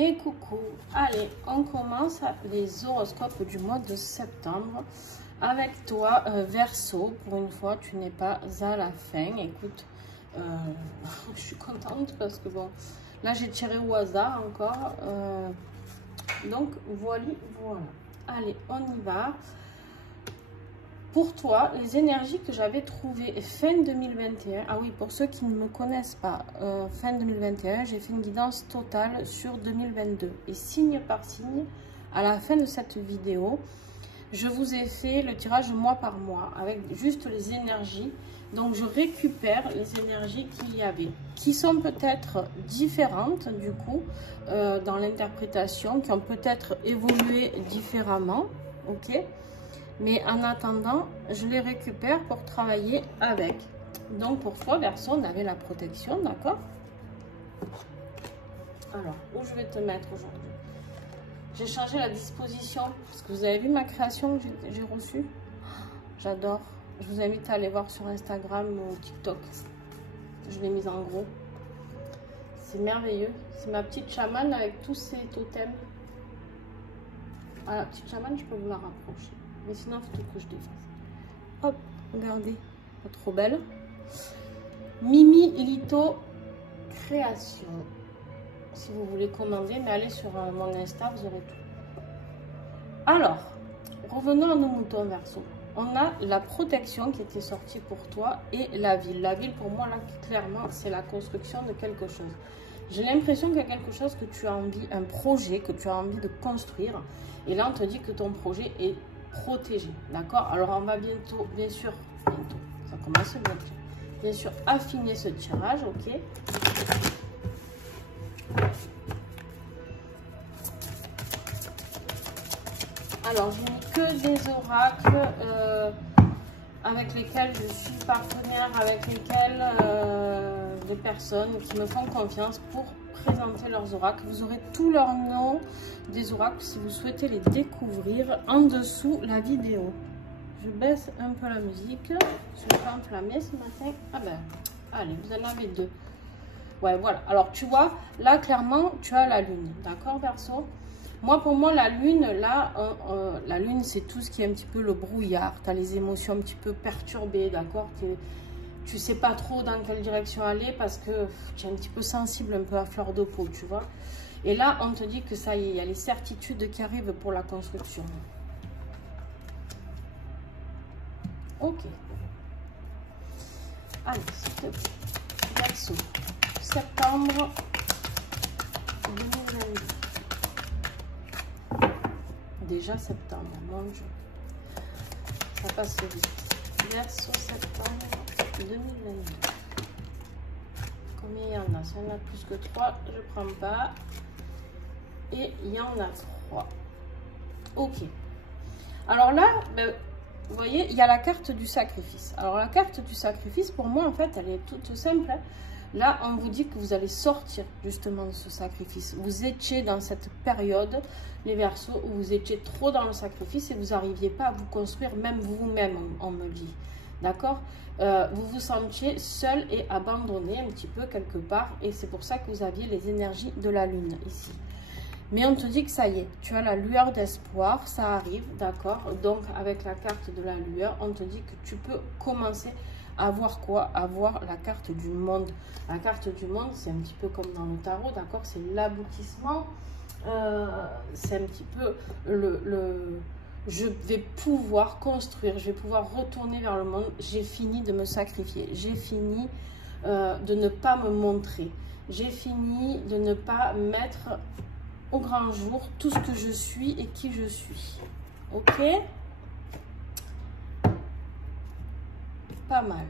Et coucou, allez, on commence les horoscopes du mois de septembre avec toi, Verseau. Pour une fois, tu n'es pas à la fin. Écoute, je suis contente parce que bon, là j'ai tiré au hasard encore. Donc voilà. Allez, on y va. Pour toi, les énergies que j'avais trouvées fin 2021, ah oui, pour ceux qui ne me connaissent pas, fin 2021, j'ai fait une guidance totale sur 2022. Et signe par signe, à la fin de cette vidéo, je vous ai fait le tirage mois par mois, avec juste les énergies. Donc, je récupère les énergies qu'il y avait, qui sont peut-être différentes, du coup, dans l'interprétation, qui ont peut-être évolué différemment, ok ? Mais en attendant, je les récupère pour travailler avec. Donc, pour toi, Verseau, on avait la protection, d'accord? Alors, où je vais te mettre aujourd'hui? J'ai changé la disposition, parce que vous avez vu ma création que j'ai reçue? J'adore. Je vous invite à aller voir sur Instagram ou TikTok. Je l'ai mise en gros. C'est merveilleux. C'est ma petite chamane avec tous ses totems. Ah, la petite chamane, je peux vous la rapprocher. Mais sinon, il faut que je défasse. Hop, regardez. Pas trop belle. Mimi Lito Création. Si vous voulez commander, mais allez sur mon Insta, vous aurez tout. Alors, revenons à nos moutons, Verseau. On a la protection qui était sortie pour toi et la ville. La ville, pour moi, là, clairement, c'est la construction de quelque chose. J'ai l'impression qu'il y a quelque chose que tu as envie, un projet que tu as envie de construire. Et là, on te dit que ton projet est protégé, d'accord? Alors on va bientôt, bien sûr, ça commence bientôt, bien sûr, affiner ce tirage, ok? Alors je n'ai que des oracles avec lesquels je suis partenaire, avec lesquels des personnes qui me font confiance pour présenter leurs oracles. Vous aurez tous leurs noms des oracles si vous souhaitez les découvrir en dessous la vidéo. Je baisse un peu la musique. Je suis pas enflammée ce matin. Ah ben, allez, vous en avez deux. Ouais, voilà. Alors, tu vois, là, clairement, tu as la lune. D'accord, Verseau? Moi, pour moi, la lune, là, la lune, c'est tout ce qui est un petit peu le brouillard. Tu as les émotions un petit peu perturbées, d'accord? Tu sais pas trop dans quelle direction aller parce que tu es un petit peu sensible, un peu à fleur de peau, tu vois. Et là, on te dit que ça y est, il y a les certitudes qui arrivent pour la construction. Ok. Allez, s'il te plaît. Verseau. Septembre 2022. Déjà septembre, mon Dieu. Ça passe vite. Verseau, septembre 2022. Combien il y en a? Si il y en a plus que 3, je prends pas. Et il y en a 3. Ok. Alors là, ben, vous voyez, il y a la carte du sacrifice. Alors la carte du sacrifice, pour moi, en fait, elle est toute simple. Hein. Là, on vous dit que vous allez sortir justement de ce sacrifice. Vous étiez dans cette période, les Verseaux, où vous étiez trop dans le sacrifice et vous n'arriviez pas à vous construire, même vous-même, on me dit. D'accord? Vous vous sentiez seul et abandonné un petit peu quelque part. Et c'est pour ça que vous aviez les énergies de la lune ici. Mais on te dit que ça y est, tu as la lueur d'espoir, ça arrive, d'accord? Donc, avec la carte de la lueur, on te dit que tu peux commencer à voir quoi? À voir la carte du monde. La carte du monde, c'est un petit peu comme dans le tarot, d'accord? C'est l'aboutissement. C'est un petit peu je vais pouvoir construire, je vais pouvoir retourner vers le monde. J'ai fini de me sacrifier. J'ai fini de ne pas me montrer. J'ai fini de ne pas mettre au grand jour tout ce que je suis et qui je suis. Ok? Pas mal.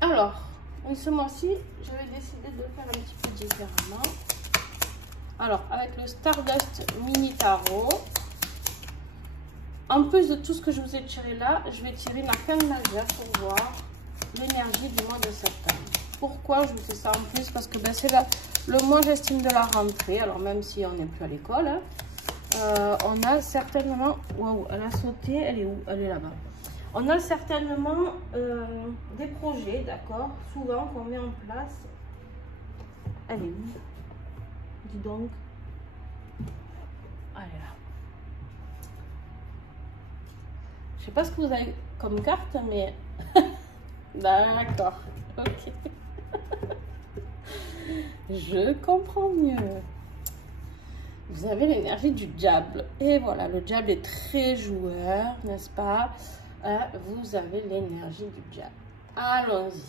Alors, ce mois-ci, je vais décider de faire un petit peu différemment. Alors, avec le Stardust Mini Tarot, en plus de tout ce que je vous ai tiré là, je vais tirer ma canne majeure pour voir l'énergie du mois de septembre. Pourquoi je vous fais ça en plus? Parce que ben, c'est le mois, j'estime, de la rentrée. Alors, même si on n'est plus à l'école, hein, on a certainement... Waouh, elle a sauté. Elle est où? Elle est là-bas. On a certainement des projets, d'accord, souvent qu'on met en place Elle est où? Dis donc. Elle est là. Je sais pas ce que vous avez comme carte, mais... D'accord. Ok. Je comprends mieux. Vous avez l'énergie du diable. Et voilà, le diable est très joueur, n'est-ce pas? Vous avez l'énergie du diable. Allons-y.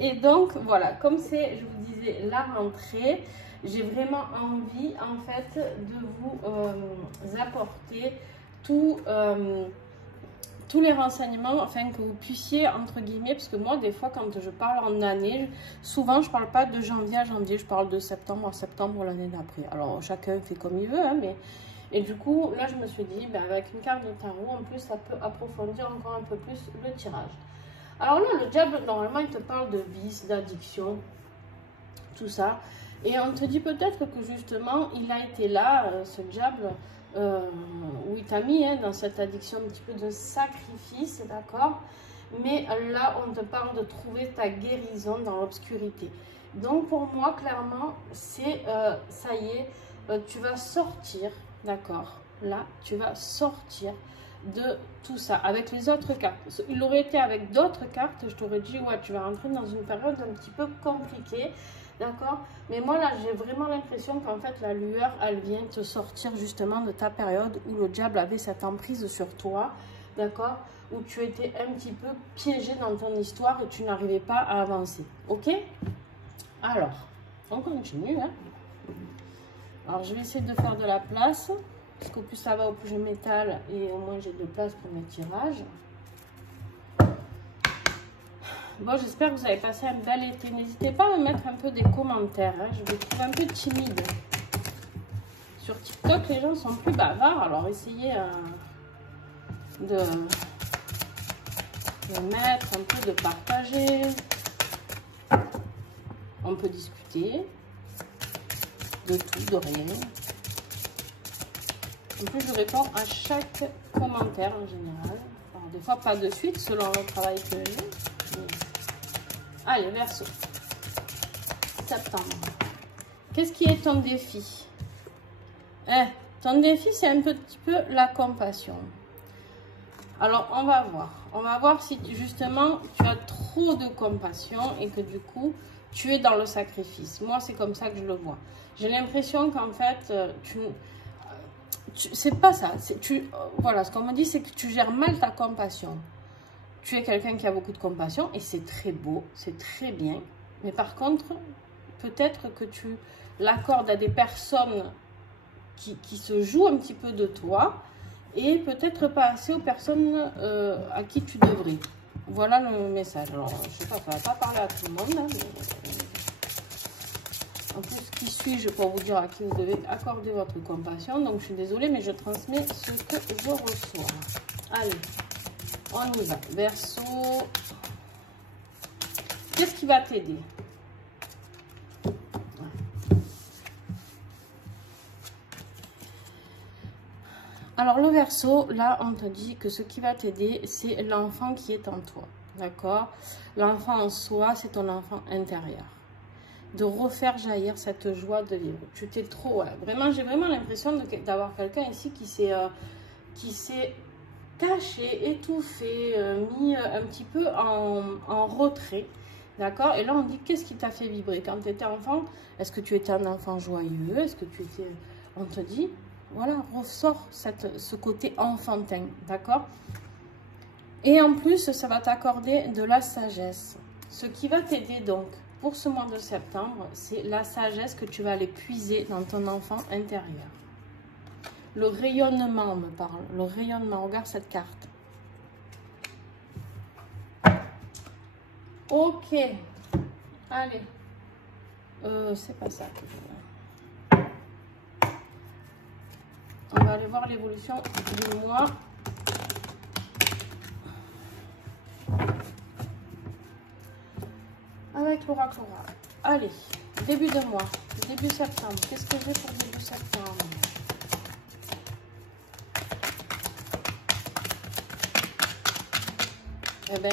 Et donc, voilà, comme c'est, je vous disais, la rentrée, j'ai vraiment envie, en fait, de vous apporter tous les renseignements, afin que vous puissiez, entre guillemets, parce que moi, des fois, quand je parle en année, souvent, je ne parle pas de janvier à janvier, je parle de septembre à septembre l'année d'après. Alors, chacun fait comme il veut, hein, mais... Et du coup, là, je me suis dit, ben, avec une carte de tarot, en plus, ça peut approfondir encore un peu plus le tirage. Alors là, le diable, normalement, il te parle de vice, d'addiction, tout ça. Et on te dit peut-être que, justement, il a été là, ce diable... où il t'a mis dans cette addiction un petit peu de sacrifice, d'accord? Mais là, on te parle de trouver ta guérison dans l'obscurité. Donc, pour moi, clairement, c'est, ça y est, tu vas sortir, d'accord? Là, tu vas sortir de tout ça. Avec les autres cartes, il aurait été avec d'autres cartes, je t'aurais dit, ouais, tu vas rentrer dans une période un petit peu compliquée. D'accord? Mais moi, là, j'ai vraiment l'impression qu'en fait, la lueur, elle vient te sortir justement de ta période où le diable avait cette emprise sur toi. D'accord? Où tu étais un petit peu piégé dans ton histoire et tu n'arrivais pas à avancer. Ok? Alors, on continue. Hein? Alors, je vais essayer de faire de la place. Parce qu'au plus ça va, au plus je m'étale et au moins j'ai de place pour mes tirages. Bon, j'espère que vous avez passé un bel été. N'hésitez pas à me mettre un peu des commentaires. Hein. Je me trouve un peu timide. Sur TikTok, les gens sont plus bavards. Alors, essayez de mettre un peu, de partager. On peut discuter de tout, de rien. En plus, je réponds à chaque commentaire en général. Alors, des fois, pas de suite, selon le travail que j'ai. Allez, Verseau. Septembre. Qu'est-ce qui est ton défi? Ton défi, c'est un petit peu la compassion. Alors, on va voir. On va voir si justement, tu as trop de compassion et que du coup, tu es dans le sacrifice. Moi, c'est comme ça que je le vois. J'ai l'impression qu'en fait, c'est pas ça. Voilà, ce qu'on me dit, c'est que tu gères mal ta compassion. Tu es quelqu'un qui a beaucoup de compassion et c'est très beau, c'est très bien. Mais par contre, peut-être que tu l'accordes à des personnes qui se jouent un petit peu de toi et peut-être pas assez aux personnes à qui tu devrais. Voilà le message. Alors, je sais pas, ça va pas parler à tout le monde. Hein, mais... En plus, qui suis-je pour vous dire à qui vous devez accorder votre compassion? Donc, je suis désolée, mais je transmets ce que je reçois. Allez. On y va. Verseau. Qu'est-ce qui va t'aider? Alors, le Verseau, là, on te dit que ce qui va t'aider, c'est l'enfant qui est en toi. D'accord? L'enfant en soi, c'est ton enfant intérieur. De refaire jaillir cette joie de vivre. Tu t'es trop... Ouais, vraiment, j'ai vraiment l'impression d'avoir quelqu'un ici qui s'est caché, étouffé, mis un petit peu en retrait, d'accord? Et là, on dit, qu'est-ce qui t'a fait vibrer quand tu étais enfant? Est-ce que tu étais un enfant joyeux? Est-ce que tu étais... On te dit, voilà, ressort ce côté enfantin, d'accord? Et en plus, ça va t'accorder de la sagesse. Ce qui va t'aider donc, pour ce mois de septembre, c'est la sagesse que tu vas aller puiser dans ton enfant intérieur. Le rayonnement me parle. Le rayonnement. Regarde cette carte. Ok. Allez. C'est pas ça que je veux. On va aller voir l'évolution du mois. Avec l'oracle oral. Allez. Début de mois. Début septembre. Qu'est-ce que j'ai pour début septembre? Eh bien,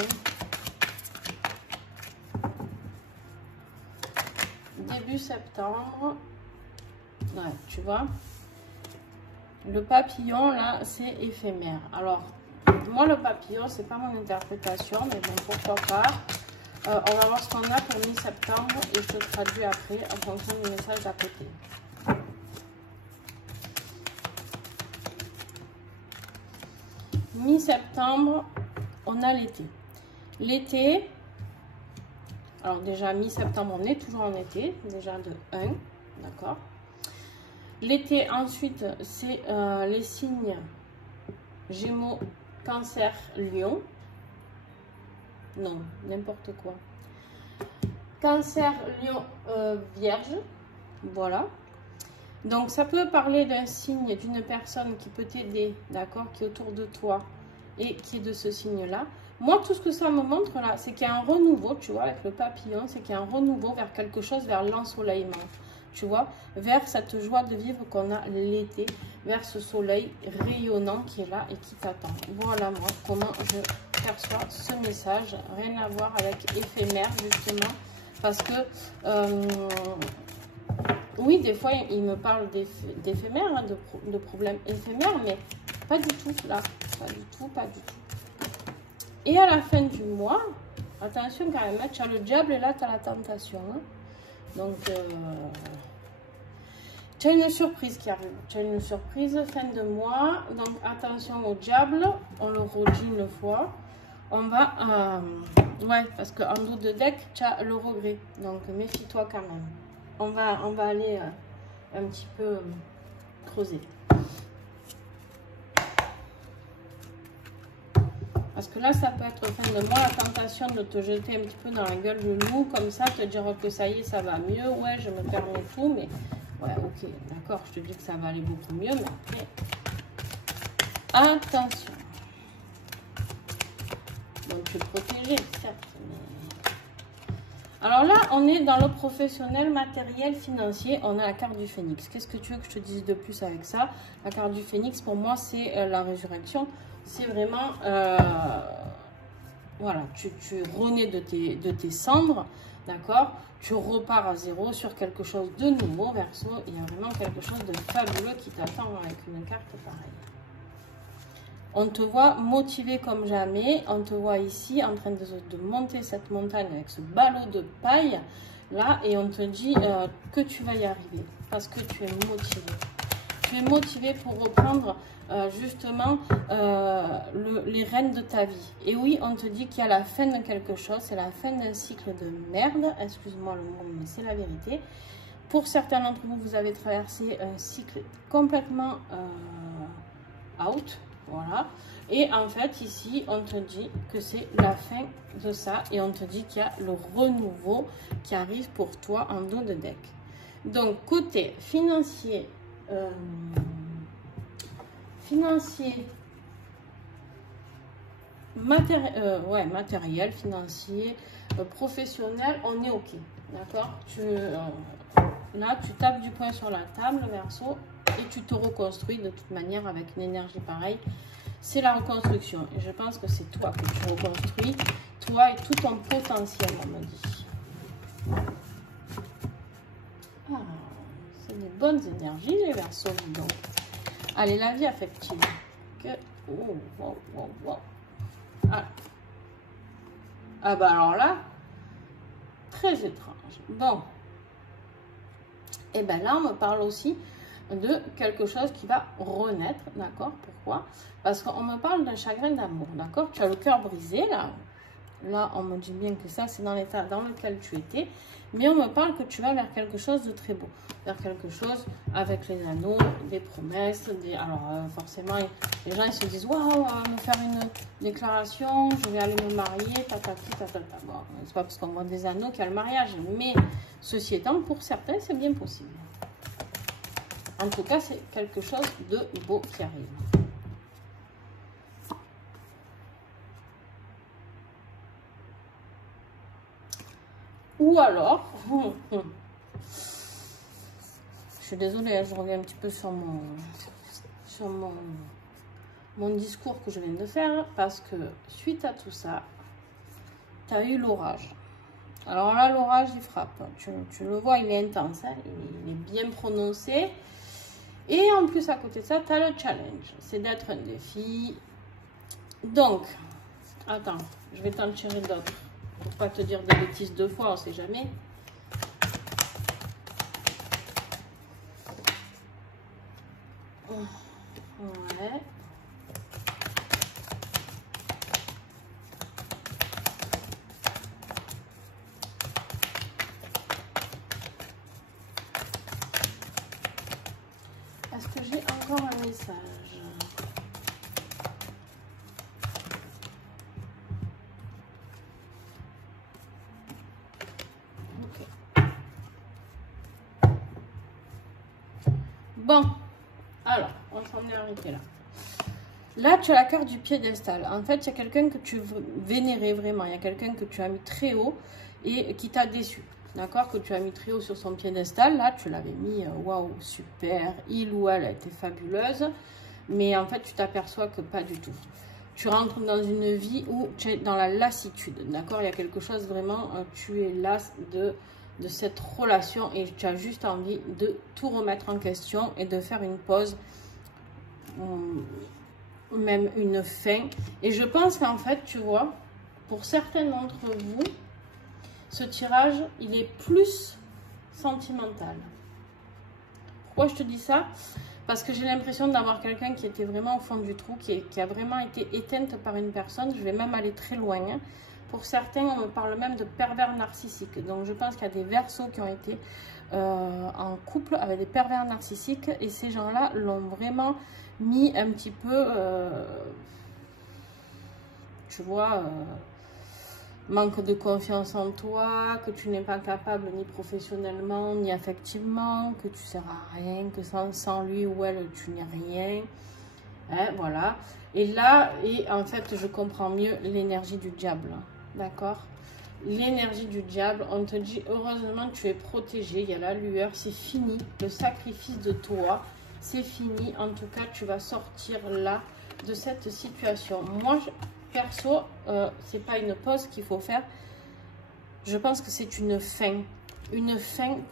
début septembre. Ouais, tu vois. Le papillon, là, c'est éphémère. Alors, moi, le papillon, c'est pas mon interprétation, mais bon, pourquoi pas. On va voir ce qu'on a pour mi-septembre et je te traduis après en fonction du message d'à côté. Mi-septembre, on a l'été. L'été, alors déjà mi-septembre, on est toujours en été, déjà de 1, d'accord. L'été, ensuite, c'est les signes Gémeaux, Cancer, Lion. Non, n'importe quoi. Cancer, Lion, Vierge. Voilà. Donc, ça peut parler d'un signe, d'une personne qui peut t'aider, d'accord, qui est autour de toi et qui est de ce signe-là. Moi, tout ce que ça me montre là, c'est qu'il y a un renouveau, tu vois, avec le papillon, c'est qu'il y a un renouveau vers quelque chose, vers l'ensoleillement. Tu vois, vers cette joie de vivre qu'on a l'été, vers ce soleil rayonnant qui est là et qui t'attend. Voilà moi comment je perçois ce message, rien à voir avec éphémère justement, parce que oui, des fois il me parle d'éphémère, hein, de problèmes éphémères, mais pas du tout là, pas du tout, pas du tout. Et à la fin du mois, attention quand même, tu as le diable et là tu as la tentation, hein. Donc, tu as une surprise qui arrive. Tu as une surprise fin de mois. Donc, attention au diable. On le redit une fois. On va... ouais, parce qu'en dos de deck, tu as le regret. Donc, méfie-toi quand même. On va aller un petit peu creuser. Parce que là, ça peut être fin de mois, la tentation de te jeter un petit peu dans la gueule du loup, comme ça, te dire que ça y est, ça va mieux. Ouais, je me permets tout, mais ouais, ok, d'accord, je te dis que ça va aller beaucoup mieux, mais après, attention. Donc, tu es protégé, certes, mais... Alors là, on est dans le professionnel, matériel, financier. On a la carte du phénix. Qu'est-ce que tu veux que je te dise de plus avec ça? La carte du phénix, pour moi, c'est la résurrection. C'est vraiment, voilà, tu renais de tes cendres, d'accord? Tu repars à zéro sur quelque chose de nouveau, Verseau. Il y a vraiment quelque chose de fabuleux qui t'attend avec une carte pareille. On te voit motivé comme jamais. On te voit ici en train de monter cette montagne avec ce ballot de paille, là, et on te dit que tu vas y arriver parce que tu es motivé. Tu es motivé pour reprendre justement les rênes de ta vie. Et oui, on te dit qu'il y a la fin de quelque chose, c'est la fin d'un cycle de merde, excuse-moi le mot, mais c'est la vérité. Pour certains d'entre vous, vous avez traversé un cycle complètement out, voilà. Et en fait, ici, on te dit que c'est la fin de ça et on te dit qu'il y a le renouveau qui arrive pour toi en dos de deck. Donc, côté financier, matériel, financier, professionnel, on est ok, d'accord. Là tu tapes du poing sur la table, Verseau, et tu te reconstruis de toute manière avec une énergie pareille. C'est la reconstruction et je pense que c'est toi que tu reconstruis, toi et tout ton potentiel, on me dit. Ah, c'est des bonnes énergies les Verseaux, donc. Allez, la vie affective. Oh, wow, wow, wow. Ah bah alors là, très étrange. Bon. Et ben là, on me parle aussi de quelque chose qui va renaître, d'accord? Pourquoi? Parce qu'on me parle d'un chagrin d'amour, d'accord? Tu as le cœur brisé, là. Là, on me dit bien que ça, c'est dans l'état dans lequel tu étais. Mais on me parle que tu vas vers quelque chose de très beau. Vers quelque chose avec les anneaux, des promesses. Alors, forcément, les gens, ils se disent, waouh, on va me faire une déclaration, je vais aller me marier, tatati, tatata. Bon, c'est pas parce qu'on voit des anneaux qu'il y a le mariage. Mais, ceci étant, pour certains, c'est bien possible. En tout cas, c'est quelque chose de beau qui arrive. Ou alors, je suis désolée, je reviens un petit peu sur mon discours que je viens de faire, parce que suite à tout ça, tu as eu l'orage. Alors là, l'orage, il frappe. Tu le vois, il est intense, hein, il est bien prononcé. Et en plus, à côté de ça, tu as le challenge. C'est d'être un défi. Donc, attends, je vais t'en tirer d'autres. Pour pas te dire des bêtises deux fois, on sait jamais. Ouais. Est-ce que j'ai encore un message? Ok. Bon, alors, on s'en est arrêté là. Là, tu as la carte du piédestal. En fait, il y a quelqu'un que tu vénérais vraiment. Il y a quelqu'un que tu as mis très haut et qui t'a déçu. D'accord? Que tu as mis très haut sur son piédestal. Là, tu l'avais mis, waouh, super. Il ou elle a été fabuleuse. Mais en fait, tu t'aperçois que pas du tout. Tu rentres dans une vie où tu es dans la lassitude. D'accord? Il y a quelque chose vraiment, tu es las de cette relation et tu as juste envie de tout remettre en question et de faire une pause. Même une fin. Et je pense qu'en fait, tu vois, pour certains d'entre vous, ce tirage, il est plus sentimental. Pourquoi je te dis ça? Parce que j'ai l'impression d'avoir quelqu'un qui était vraiment au fond du trou, qui a vraiment été éteinte par une personne. Je vais même aller très loin. Hein. Pour certains, on me parle même de pervers narcissiques. Donc, je pense qu'il y a des Verseaux qui ont été en couple avec des pervers narcissiques. Et ces gens-là l'ont vraiment mis un petit peu, tu vois, manque de confiance en toi, que tu n'es pas capable ni professionnellement, ni affectivement, que tu ne sers à rien, que sans lui ou elle, tu n'es rien. Hein, voilà. Et là, en fait, je comprends mieux l'énergie du diable. D'accord? L'énergie du diable, on te dit, heureusement, tu es protégé, il y a la lueur, c'est fini, le sacrifice de toi, c'est fini. En tout cas, tu vas sortir là de cette situation. Moi, perso, c'est pas une pause qu'il faut faire. Je pense que c'est une fin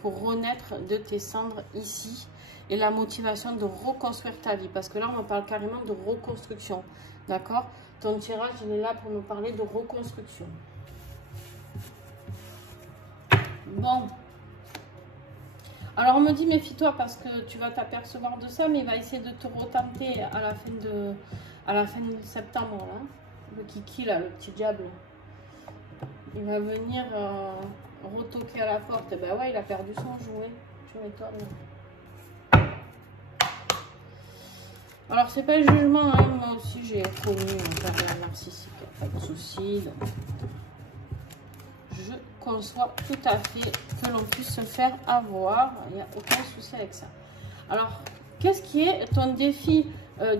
pour renaître de tes cendres ici et la motivation de reconstruire ta vie. Parce que là, on me parle carrément de reconstruction. D'accord? Ton tirage, il est là pour nous parler de reconstruction. Bon. Alors, on me dit, méfie-toi parce que tu vas t'apercevoir de ça, mais il va essayer de te retenter à la fin de septembre. Là. Le kiki, là, le petit diable. Il va venir retoquer à la porte. Ben ouais, il a perdu son jouet. Tu m'étonnes. Alors, c'est pas le jugement. Hein. Moi aussi, j'ai connu un pervers narcissique. Pas de souci. Je conçois tout à fait que l'on puisse se faire avoir. Il n'y a aucun souci avec ça. Alors, qu'est-ce qui est ton défi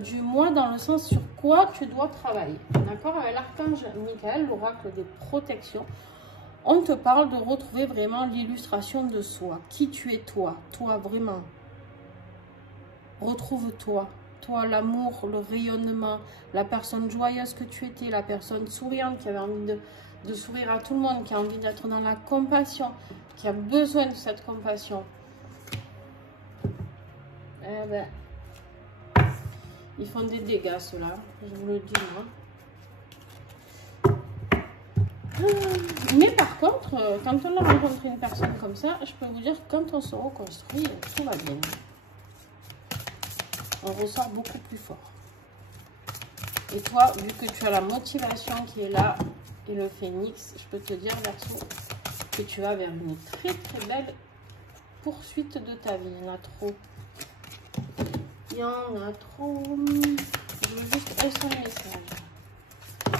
du mois dans le sens sur quoi tu dois travailler? D'accord? Avec l'archange Michael, l'oracle des protections, on te parle de retrouver vraiment l'illustration de soi. Qui tu es toi? Toi, vraiment. Retrouve-toi. Toi, l'amour, le rayonnement, la personne joyeuse que tu étais, la personne souriante qui avait envie de sourire à tout le monde, qui a envie d'être dans la compassion, qui a besoin de cette compassion. Eh ben, ils font des dégâts, ceux-là, je vous le dis, moi. Mais par contre, quand on a rencontré une personne comme ça, je peux vous dire que quand on se reconstruit, tout va bien. On ressort beaucoup plus fort. Et toi, vu que tu as la motivation qui est là, et le phénix, je peux te dire, Verseau, que tu vas vers une très très belle poursuite de ta vie. Il y en a trop. Il y en a trop. Je veux juste un seul message.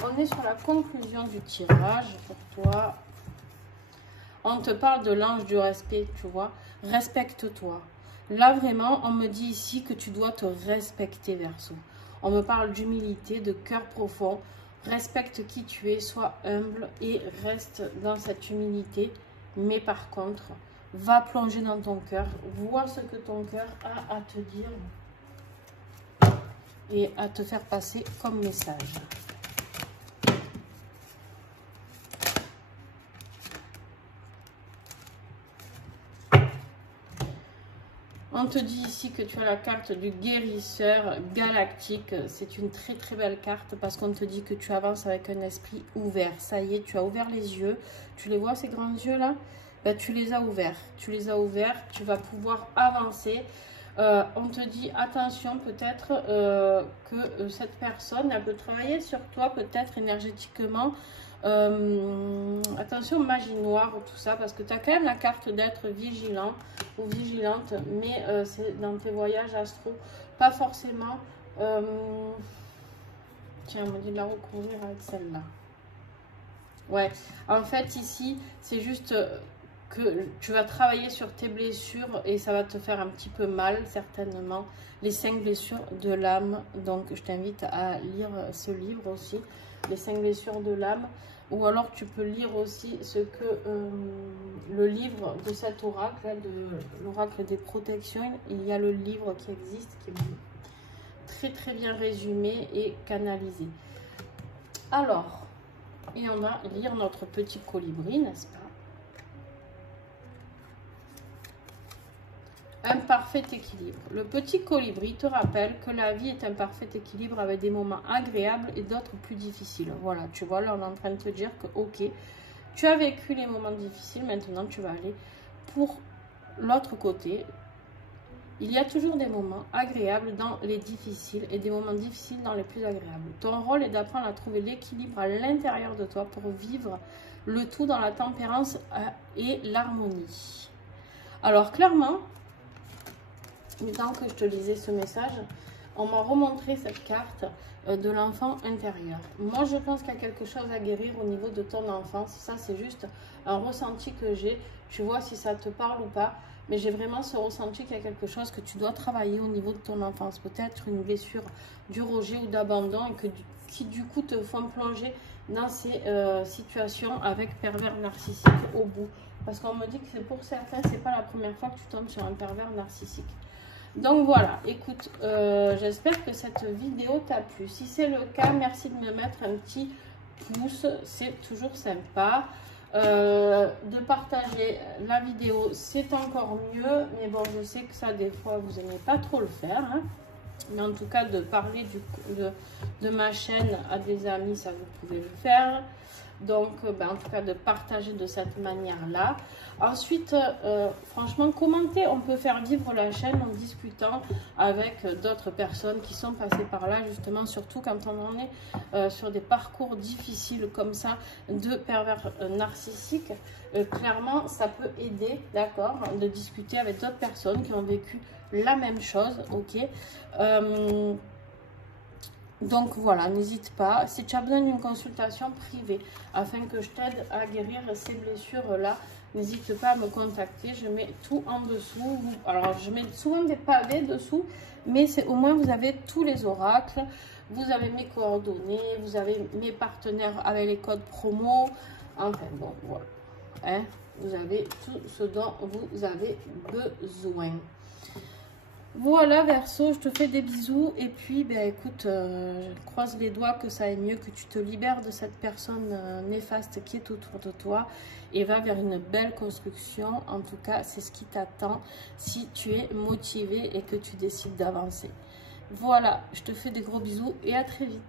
On est sur la conclusion du tirage pour toi. On te parle de l'ange du respect, tu vois. Respecte-toi. Là, vraiment, on me dit ici que tu dois te respecter, Verseau. On me parle d'humilité, de cœur profond. Respecte qui tu es, sois humble et reste dans cette humilité. Mais par contre, va plonger dans ton cœur. Vois ce que ton cœur a à te dire et à te faire passer comme message. On te dit ici que tu as la carte du guérisseur galactique. C'est une très très belle carte parce qu'on te dit que tu avances avec un esprit ouvert. Ça y est, tu as ouvert les yeux. Tu les vois, ces grands yeux là? Ben, tu les as ouverts. Tu les as ouverts. Tu vas pouvoir avancer. On te dit attention peut-être que cette personne, elle peut travailler sur toi peut-être énergétiquement. Attention magie noire, tout ça, parce que tu as quand même la carte d'être vigilant ou vigilante, mais c'est dans tes voyages astro, pas forcément. Tiens, on me dit de la recouvrir avec celle-là. Ouais, en fait ici, c'est juste que tu vas travailler sur tes blessures et ça va te faire un petit peu mal, certainement. Les 5 blessures de l'âme. Donc, je t'invite à lire ce livre aussi, les 5 blessures de l'âme. Ou alors, tu peux lire aussi ce que le livre de cet oracle, de l'oracle des protections. Il y a le livre qui existe, qui est très très bien résumé et canalisé. Alors, et on va lire notre petit colibri, n'est-ce pas? Un parfait équilibre. Le petit colibri te rappelle que la vie est un parfait équilibre avec des moments agréables et d'autres plus difficiles. Voilà, tu vois, là on est en train de te dire que ok, tu as vécu les moments difficiles, maintenant tu vas aller pour l'autre côté. Il y a toujours des moments agréables dans les difficiles et des moments difficiles dans les plus agréables. Ton rôle est d'apprendre à trouver l'équilibre à l'intérieur de toi pour vivre le tout dans la tempérance et l'harmonie. Alors clairement, tant que je te lisais ce message, on m'a remontré cette carte de l'enfant intérieur. Moi, je pense qu'il y a quelque chose à guérir au niveau de ton enfance. Ça, c'est juste un ressenti que j'ai. Tu vois si ça te parle ou pas. Mais j'ai vraiment ce ressenti qu'il y a quelque chose que tu dois travailler au niveau de ton enfance. Peut-être une blessure du rejet ou d'abandon et qui du coup te font plonger dans ces situations avec pervers narcissique au bout. Parce qu'on me dit que pour certains, c'est pas la première fois que tu tombes sur un pervers narcissique. Donc voilà, écoute, j'espère que cette vidéo t'a plu. Si c'est le cas, merci de me mettre un petit pouce, c'est toujours sympa. De partager la vidéo, c'est encore mieux. Mais bon, je sais que ça, des fois, vous n'aimez pas trop le faire. Hein. Mais en tout cas, de parler de ma chaîne à des amis, ça, vous pouvez le faire. Donc, en tout cas, de partager de cette manière-là. Ensuite, franchement, commenter. On peut faire vivre la chaîne en discutant avec d'autres personnes qui sont passées par là, justement, surtout quand on en est sur des parcours difficiles comme ça, de pervers narcissiques. Clairement, ça peut aider, d'accord, de discuter avec d'autres personnes qui ont vécu la même chose, ok. Donc voilà, n'hésite pas. Si tu as besoin d'une consultation privée afin que je t'aide à guérir ces blessures-là, n'hésite pas à me contacter. Je mets tout en dessous. Alors, je mets souvent des pavés dessous, mais c'est au moins vous avez tous les oracles. Vous avez mes coordonnées, vous avez mes partenaires avec les codes promo. Enfin bon, voilà. Hein, vous avez tout ce dont vous avez besoin. Voilà Verseau, je te fais des bisous et puis écoute, croise les doigts que ça aille mieux, que tu te libères de cette personne néfaste qui est autour de toi et va vers une belle construction. En tout cas, c'est ce qui t'attend si tu es motivé et que tu décides d'avancer. Voilà, je te fais des gros bisous et à très vite.